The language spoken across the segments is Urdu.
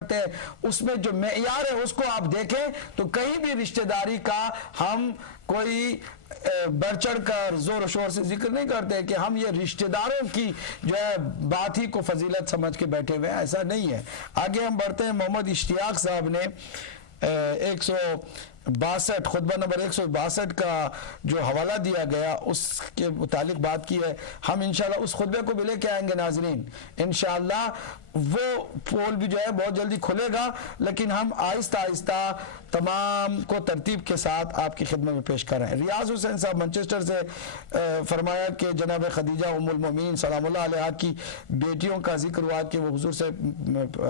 ہیں اس میں جو معیار ہے اس کو آپ دیکھیں تو کہیں بھی رشتہ داری کا ہم کوئی بڑھ چڑھ کر زور و شور سے ذکر نہیں کرتے کہ ہم یہ رشتہ داروں کی جو ہے بات ہی کو فضیلت سمجھ کے بیٹھے ہوئے ہیں، ایسا نہیں ہے۔ آگے ہم بڑھتے ہیں۔ محمد اشتیاق صاحب نے 162 خطبہ نمبر 162 کا جو حوالہ دیا گیا اس کے متعلق بات کی ہے۔ ہم انشاءاللہ اس خطبے کو بھی لے کے آئیں گے ناظرین، انشاءاللہ وہ پول بھی جو ہے بہت جلدی کھلے گا، لیکن ہم آہستہ آہستہ تمام کو ترتیب کے ساتھ آپ کی خدمت میں پیش کر رہے ہیں۔ ریاض حسین صاحب منچسٹر سے فرمایا کہ جناب خدیجہ ام المومنین سلام اللہ علیہا کی بیٹیوں کا ذکر ہوا کہ وہ حضور سے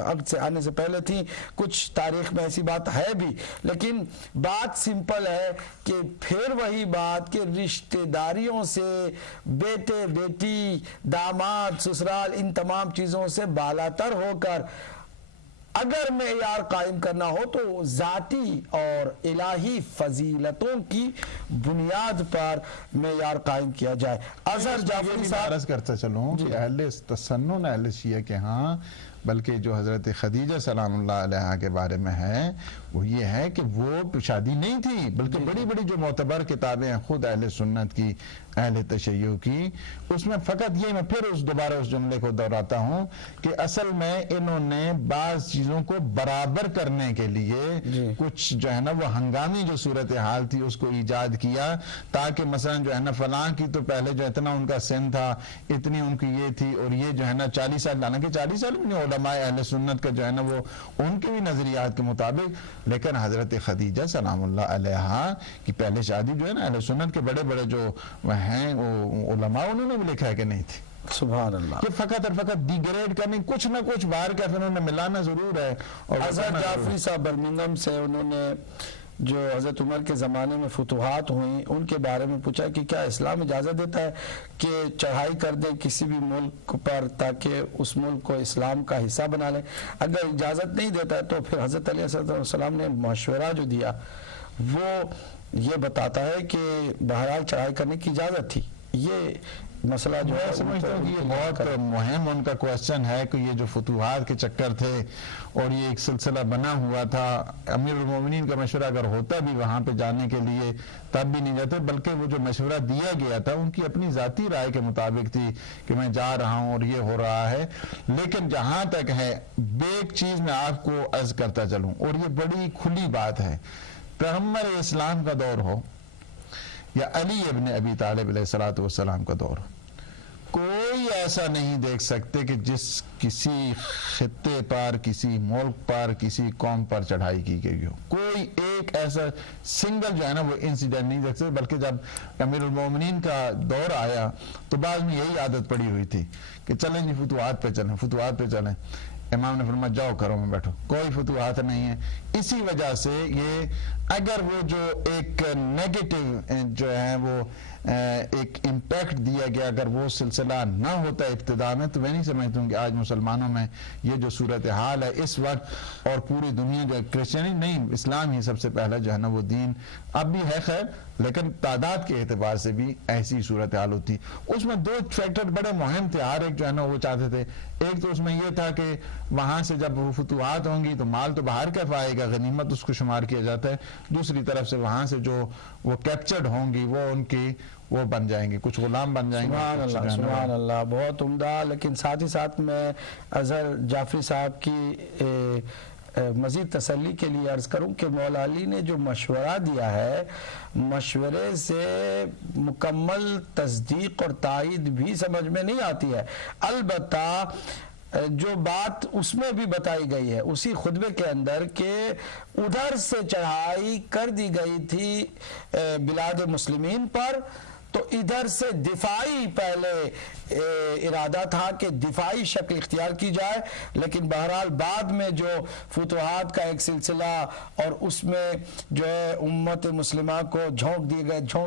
عقد سے آنے سے پہلے تھیں، کچھ تاریخ میں ایسی بات ہے بھی، لیکن بات سمپل ہے کہ پھر وہی بات کہ رشتہ داریوں سے، بیٹے بیٹی داماد سسرال ان تمام چیزوں سے بالا تر ہو کر اگر معیار قائم کرنا ہو تو ذاتی اور الہی فضیلتوں کی بنیاد پر معیار قائم کیا جائے۔ اظہر جعفری صاحب عرض کرتا چلوں کہ اہل تسنن اہل شیعہ کے ہاں، بلکہ جو حضرت خدیجہ سلام اللہ علیہا کے بارے میں ہے وہ یہ ہے کہ وہ شادی نہیں تھی، بلکہ بڑی بڑی جو معتبر کتابیں ہیں خود اہل سنت کی، اہل تشیع کی، اس میں فقط یہ، میں پھر دوبارہ اس جملے کو دہراتا ہوں کہ اصل میں انہوں نے بعض چیزوں کو برابر کرنے کے لیے کچھ جو ہے نا وہ ہنگامی جو صورتحال تھی اس کو ایجاد کیا، تاکہ مثلا جو ہے نا فلاں کی تو پہلے جو اتنا ان کا سن تھا، اتنی ان کی یہ تھی، اور یہ جو ہے نا 40 سال، حالانکہ 40 سال میں علماء اہل سنت کا جو ہے نا وہ ان کے بھی نظریات کے مطابق، لیکن حضرت خدیجہ سلام اللہ علیہا کی پہلے شادی جو ہے نا اہل سنت کے بڑے بڑے جو ہیں وہ علماء انہوں نے بھی لکھا ہے کہ نہیں تھی۔ سبحان اللہ، کہ فقط اور فقط ڈی گریڈ کرنے، کچھ نہ کچھ باہر کا پھر انہوں نے ملانا ضرور ہے۔ اور اظہر جعفری صاحب برمنگھم سے، انہوں نے جو حضرت عمر کے زمانے میں فتوحات ہوئیں ان کے بارے میں پوچھا کہ کیا اسلام اجازت دیتا ہے کہ چڑھائی کر دیں کسی بھی ملک پر تاکہ اس ملک کو اسلام کا حصہ بنا لیں؟ اگر اجازت نہیں دیتا ہے تو پھر حضرت علیہ السلام نے مشورہ جو دیا وہ یہ بتاتا ہے کہ بہرحال چڑھائی کرنے کی اجازت تھی۔ یہ مسئلہ جو ہے سمجھتا ہوں کہ یہ بہت مہم ان کا کوشچن ہے کہ یہ جو فتوحات کے چکر تھے اور یہ ایک سلسلہ بنا ہوا تھا، امیر المومنین کا مشورہ اگر ہوتا بھی وہاں پہ جانے کے لیے تب بھی نہیں جاتے، بلکہ وہ جو مشورہ دیا گیا تھا ان کی اپنی ذاتی رائے کے مطابق تھی کہ میں جا رہا ہوں اور یہ ہو رہا ہے۔ لیکن جہاں تک ہے ایک چیز میں آپ کو عرض کرتا چلوں، اور یہ بڑی کھلی بات ہے، پیغمبر اسلام کا دور ہو یا علی ابن ابی طالب علیہ السلام کا دور، کوئی ایسا نہیں دیکھ سکتے کہ جس کسی خطے پر، کسی ملک پر، کسی قوم پر چڑھائی کی گئی ہو، کوئی ایک ایسا سنگل جو ہے نا وہ انسیڈنٹ نہیں دیکھ سکتے۔ بلکہ جب امیر المومنین کا دور آیا تو بعض میں یہی عادت پڑی ہوئی تھی کہ چلیں جی فتوحات پہ چلیں، فتوحات پہ چلیں۔ امام نے فرمایا جاؤ کرو میں بیٹھو، کوئی فتوحات نہیں ہے۔ اسی وجہ سے یہ اگر وہ جو ایک نیگیٹو جو ہے وہ ایک امپیکٹ دیا گیا، اگر وہ سلسلہ نہ ہوتا ابتدا میں، تو میں نہیں سمجھتا ہوں کہ آج مسلمانوں میں یہ جو صورتحال ہے اس وقت، اور پوری دنیا جو کرسچینی نہیں، اسلام ہی سب سے پہلا جو ہے نا وہ دین اب بھی ہے خیر، لیکن تعداد کے اعتبار سے بھی ایسی صورتحال ہوتی۔ اس میں دو فیکٹر بڑے مہم تھے، ہر ایک جو ہے نا وہ چاہتے تھے۔ ایک تو اس میں یہ تھا کہ وہاں سے جب وہ فتوحات ہوں گی تو مال تو باہر کا آئے گا، غنیمت اس کو شمار کیا جاتا ہے۔ دوسری طرف سے وہاں سے جو وہ کیپچرڈ ہوں گی وہ ان کی وہ بن جائیں گے، کچھ غلام بن جائیں گے۔ سبحان اللہ، سبحان اللہ، بہت عمدہ۔ لیکن ساتھ ہی ساتھ میں اظہر جعفری صاحب کی مزید تسلی کے لیے عرض کروں کہ مولا علی نے جو مشورہ دیا ہے، مشورے سے مکمل تصدیق اور تائید بھی سمجھ میں نہیں آتی ہے۔ البتہ جو بات اس میں بھی بتائی گئی ہے اسی خطبے کے اندر کہ ادھر سے چڑھائی کر دی گئی تھی بلاد مسلمین پر، تو ادھر سے دفاعی پہلے ارادہ تھا کہ دفاعی شکل اختیار کی جائے، لیکن بہرحال بعد میں جو فتوحات کا ایک سلسلہ اور اس میں جو ہے امت مسلمہ کو جھونک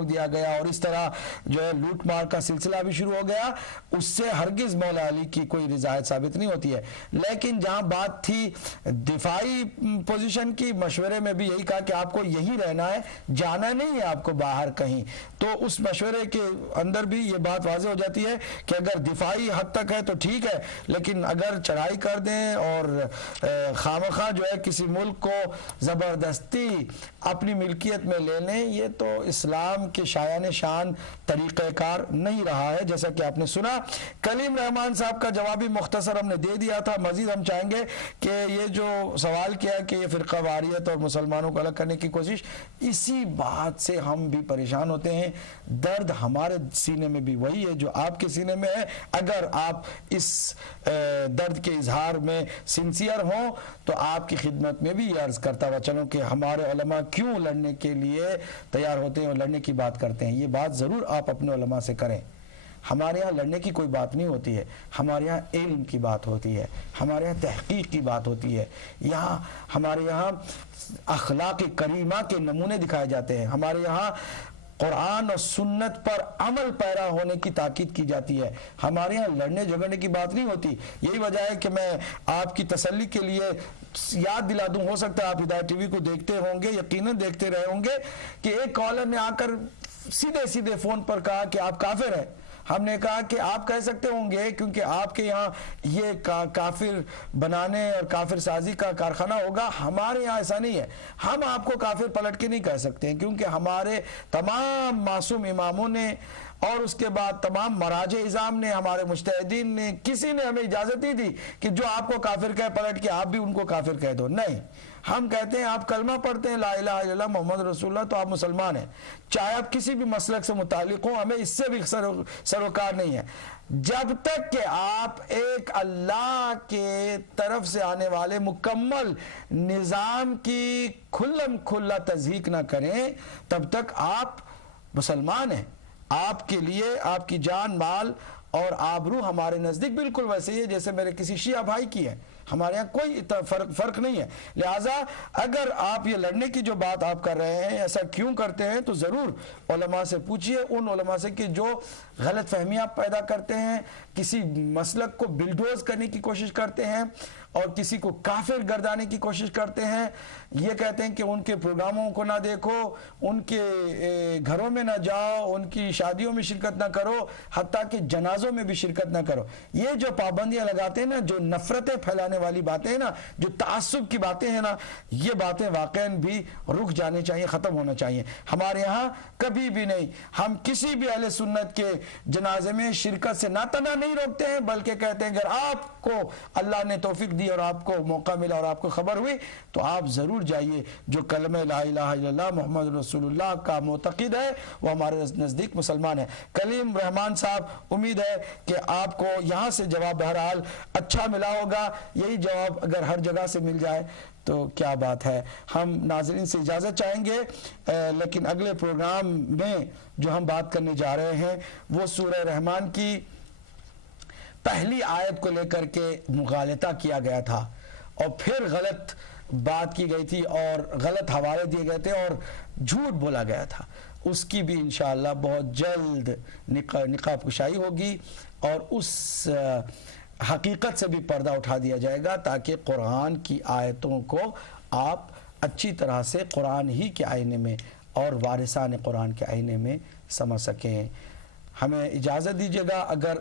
دیا گیا اور اس طرح جو ہے لوٹ مار کا سلسلہ بھی شروع ہو گیا، اس سے ہرگز مولا علی کی کوئی رضایت ثابت نہیں ہوتی ہے۔ لیکن جہاں بات تھی دفاعی پوزیشن کی، مشورے میں بھی یہی کہا کہ آپ کو یہی رہنا ہے، جانا نہیں ہے آپ کو باہر کہیں، تو اس مشورے مشورے کے اندر بھی یہ بات واضح ہو جاتی ہے کہ اگر دفاعی حد تک ہے تو ٹھیک ہے، لیکن اگر چڑھائی کر دیں اور خامخواہ جو ہے کسی ملک کو زبردستی اپنی ملکیت میں لے لیں، یہ تو اسلام کے شایان شان طریقہ کار نہیں رہا ہے، جیسا کہ آپ نے سنا۔ کلیم رحمان صاحب کا جوابی مختصر ہم نے دے دیا تھا۔ مزید ہم چاہیں گے کہ یہ جو سوال کیا کہ یہ فرقہ واریت اور مسلمانوں کو الگ کرنے کی کوشش، اسی بات سے ہم بھی پریشان ہوتے ہیں۔ درد ہمارے سینے میں بھی وہی ہے جو آپ کے سینے میں ہے۔ اگر آپ اس درد کے اظہار میں سنسیئر ہوں تو آپ کی خدمت میں بھی یہ عرض کرتا ہوا چلوں کہ ہمارے علماء کیوں لڑنے کے لیے تیار ہوتے ہیں اور لڑنے کی بات کرتے ہیں، یہ بات ضرور آپ اپنے علماء سے کریں۔ ہمارے ہاں لڑنے کی کوئی بات نہیں ہوتی ہے، ہمارے یہاں علم کی بات ہوتی ہے، ہمارے یہاں تحقیق کی بات ہوتی ہے، یہاں ہمارے یہاں اخلاق کریمہ کے نمونے دکھائے جاتے ہیں، ہمارے یہاں قرآن اور سنت پر عمل پیرا ہونے کی تاکید کی جاتی ہے، ہمارے یہاں لڑنے جھگڑنے کی بات نہیں ہوتی۔ یہی وجہ ہے کہ میں آپ کی تسلی کے لیے یاد دلا دوں، ہو سکتا ہے آپ ہدایت ٹی وی کو دیکھتے ہوں گے، یقیناً دیکھتے رہے ہوں گے کہ ایک کالر نے آ کر سیدھے فون پر کہا کہ آپ کافر ہیں۔ ہم نے کہا کہ آپ کہہ سکتے ہوں گے کیونکہ آپ کے یہاں یہ کافر بنانے اور کافر سازی کا کارخانہ ہوگا، ہمارے یہاں ایسا نہیں ہے، ہم آپ کو کافر پلٹ کے نہیں کہہ سکتے ہیں، کیونکہ ہمارے تمام معصوم اماموں نے اور اس کے بعد تمام مراجع اعظام نے، ہمارے مجتہدین نے، کسی نے ہمیں اجازت نہیں دی کہ جو آپ کو کافر کہے پلٹ کے آپ بھی ان کو کافر کہہ دو۔ نہیں، ہم کہتے ہیں آپ کلمہ پڑھتے ہیں لا الہ الا اللہ محمد رسول اللہ تو آپ مسلمان ہیں، چاہے آپ کسی بھی مسلک سے متعلق ہوں، ہمیں اس سے بھی سروکار نہیں ہے، جب تک کہ آپ ایک اللہ کے طرف سے آنے والے مکمل نظام کی کھلم کھلا تضحیق نہ کریں تب تک آپ مسلمان ہیں۔ آپ کے لیے آپ کی جان، مال اور آبرو ہمارے نزدیک بالکل ویسے ہی ہے جیسے میرے کسی شیعہ بھائی کی ہے، ہمارے یہاں کوئی فرق نہیں ہے۔ لہٰذا اگر آپ یہ لڑنے کی جو بات آپ کر رہے ہیں، ایسا کیوں کرتے ہیں، تو ضرور علماء سے پوچھئے، ان علماء سے کہ جو غلط فہمیاں پیدا کرتے ہیں، کسی مسلک کو بلڈوز کرنے کی کوشش کرتے ہیں اور کسی کو کافر گردانے کی کوشش کرتے ہیں، یہ کہتے ہیں کہ ان کے پروگراموں کو نہ دیکھو، ان کے گھروں میں نہ جاؤ، ان کی شادیوں میں شرکت نہ کرو، حتیٰ کہ جنازوں میں بھی شرکت نہ کرو۔ یہ جو پابندیاں لگاتے ہیں نا، جو نفرتیں پھیلانے والی باتیں ہیں نا، جو تعصب کی باتیں ہیں نا، یہ باتیں واقعاً بھی رک جانے چاہیے، ختم ہونا چاہیے۔ ہمارے یہاں کبھی بھی نہیں، ہم کسی بھی اہل سنت کے جنازے میں شرکت سے نہ تنہا نہیں روکتے ہیں، بلکہ کہتے ہیں اگر آپ کو اللہ نے توفیق دی اور آپ کو موقع ملا اور آپ کو خبر ہوئی تو آپ ضرور جائیے۔ جو کلمہ لا الہ الا اللہ محمد رسول اللہ کا معتقد ہے وہ ہمارے نزدیک مسلمان ہے۔ کلیم رحمان صاحب، امید ہے کہ آپ کو یہاں سے جواب بہرحال اچھا ملا ہوگا۔ یہی جواب اگر ہر جگہ سے مل جائے تو کیا بات ہے۔ ہم ناظرین سے اجازت چاہیں گے، لیکن اگلے پروگرام میں جو ہم بات کرنے جا رہے ہیں وہ سورہ رحمان کی پہلی آیت کو لے کر کے مغالطہ کیا گیا تھا اور پھر غلط بات کی گئی تھی اور غلط حوالے دیے گئے تھے اور جھوٹ بولا گیا تھا، اس کی بھی انشاءاللہ بہت جلد نقاب کشائی ہوگی اور اس حقیقت سے بھی پردہ اٹھا دیا جائے گا تاکہ قرآن کی آیتوں کو آپ اچھی طرح سے قرآن ہی کے آئینے میں اور وارثان قرآن کے آئینے میں سمجھ سکیں۔ ہمیں اجازت دیجیے گا، اگر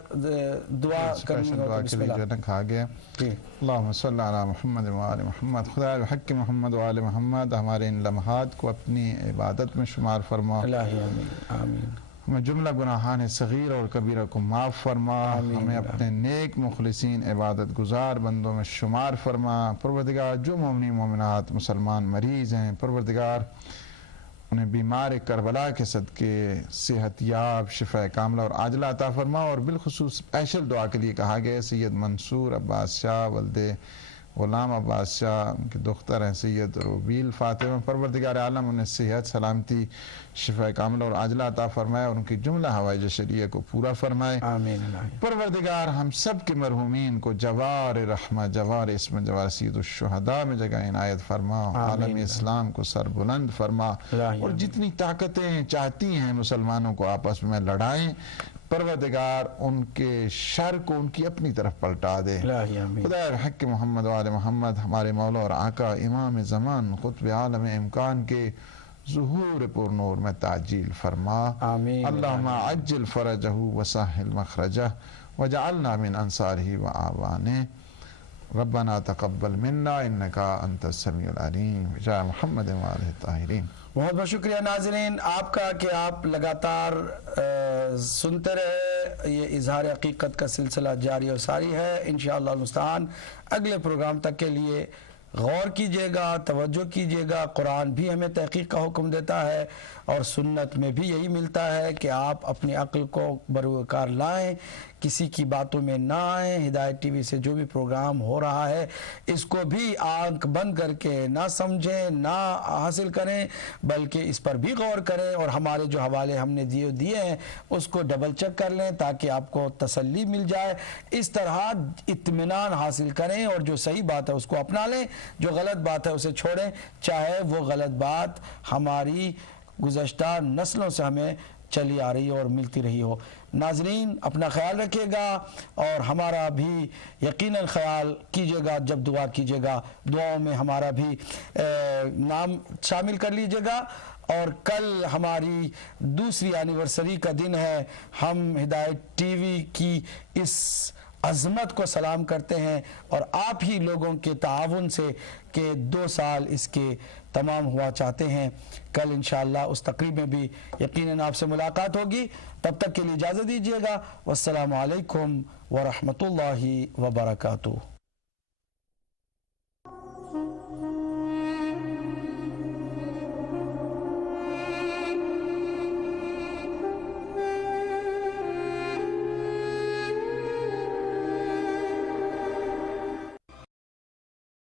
دعا کرنی ہو تو بسم اللہ۔ کھا گیا اللہم صلی علی محمد وآل محمد، خدا بحق محمد وآل محمد ہمارے ان لمحات کو اپنی عبادت میں شمار فرما، الہی آمین آمین۔ ہمیں جملہ گناہان صغیر اور کبیرہ کو معاف فرما، ہمیں اپنے نیک مخلصین عبادت گزار بندوں میں شمار فرما۔ پروردگار جو مومنین مومنات مسلمان مریض ہیں، پروردگار انہیں بیمار کربلا کے صدقے صحت یاب، شفا کاملہ اور عاجلہ عطا فرما، اور بالخصوص اسپیشل دعا کے لیے کہا گیا سید منصور عباس شاہ ولد غلام عباس شاہ، ان کے دختر ہیں سید روبیل فاطمہ، پروردگار عالم انہیں صحت سلامتی، شفا کاملہ اور عاجلہ عطا فرمائے اور ان کی جملہ حوائج شریعہ کو پورا فرمائے۔ آمین الہی۔ پروردگار ہم سب کے مرحومین کو جوار رحمہ، جوار اسم، جوار سید الشہداء میں جگہ عنایت فرما، عالم اسلام کو سر بلند فرما، اور جتنی طاقتیں چاہتی ہیں مسلمانوں کو آپس میں لڑائیں، پروردگار ان کے شر کو ان کی اپنی طرف پلٹا دے۔ خدا حق محمد وآل محمد ہمارے مولا اور آقا امام زمان قطب عالم امکان کے ظہور پر نور میں تعجیل فرما آمین اللہم عجل فرجہ وسہل مخرجہ وجعلنا من انصارہ وآوانہ ربنا تقبل منا انکا انت السمیع العلیم جاء محمد وآلہ الطاہرین۔ بہت بہت شکریہ ناظرین آپ کا کہ آپ لگاتار سنتے رہے، یہ اظہار حقیقت کا سلسلہ جاری و ساری ہے۔ انشاءاللہ المستعان اگلے پروگرام تک کے لیے غور کیجئے گا، توجہ کیجئے گا۔ قرآن بھی ہمیں تحقیق کا حکم دیتا ہے اور سنت میں بھی یہی ملتا ہے کہ آپ اپنی عقل کو بروکار لائیں، کسی کی باتوں میں نہ آئیں۔ ہدایت ٹی وی سے جو بھی پروگرام ہو رہا ہے اس کو بھی آنکھ بند کر کے نہ سمجھیں، نہ حاصل کریں، بلکہ اس پر بھی غور کریں، اور ہمارے جو حوالے ہم نے دیے ہیں اس کو ڈبل چیک کر لیں تاکہ آپ کو تسلی مل جائے۔ اس طرح اطمینان حاصل کریں اور جو صحیح بات ہے اس کو اپنا لیں، جو غلط بات ہے اسے چھوڑیں، چاہے وہ غلط بات ہماری گزشتہ نسلوں سے ہمیں چلی آ رہی ہو اور ملتی رہی ہو۔ ناظرین اپنا خیال رکھیے گا اور ہمارا بھی یقیناً خیال کیجیے گا، جب دعا کیجیے گا دعاؤں میں ہمارا بھی نام شامل کر لیجیے گا۔ اور کل ہماری دوسری اینیورسری کا دن ہے۔ ہم ہدایت ٹی وی کی اس عظمت کو سلام کرتے ہیں اور آپ ہی لوگوں کے تعاون سے کہ 2 سال اس کے تمام ہوا چاہتے ہیں۔ کل انشاءاللہ اس تقریب میں بھی یقیناً آپ سے ملاقات ہوگی۔ تب تک کے لیے اجازت دیجیے گا۔ والسلام علیکم ورحمۃ اللہ وبرکاتہ۔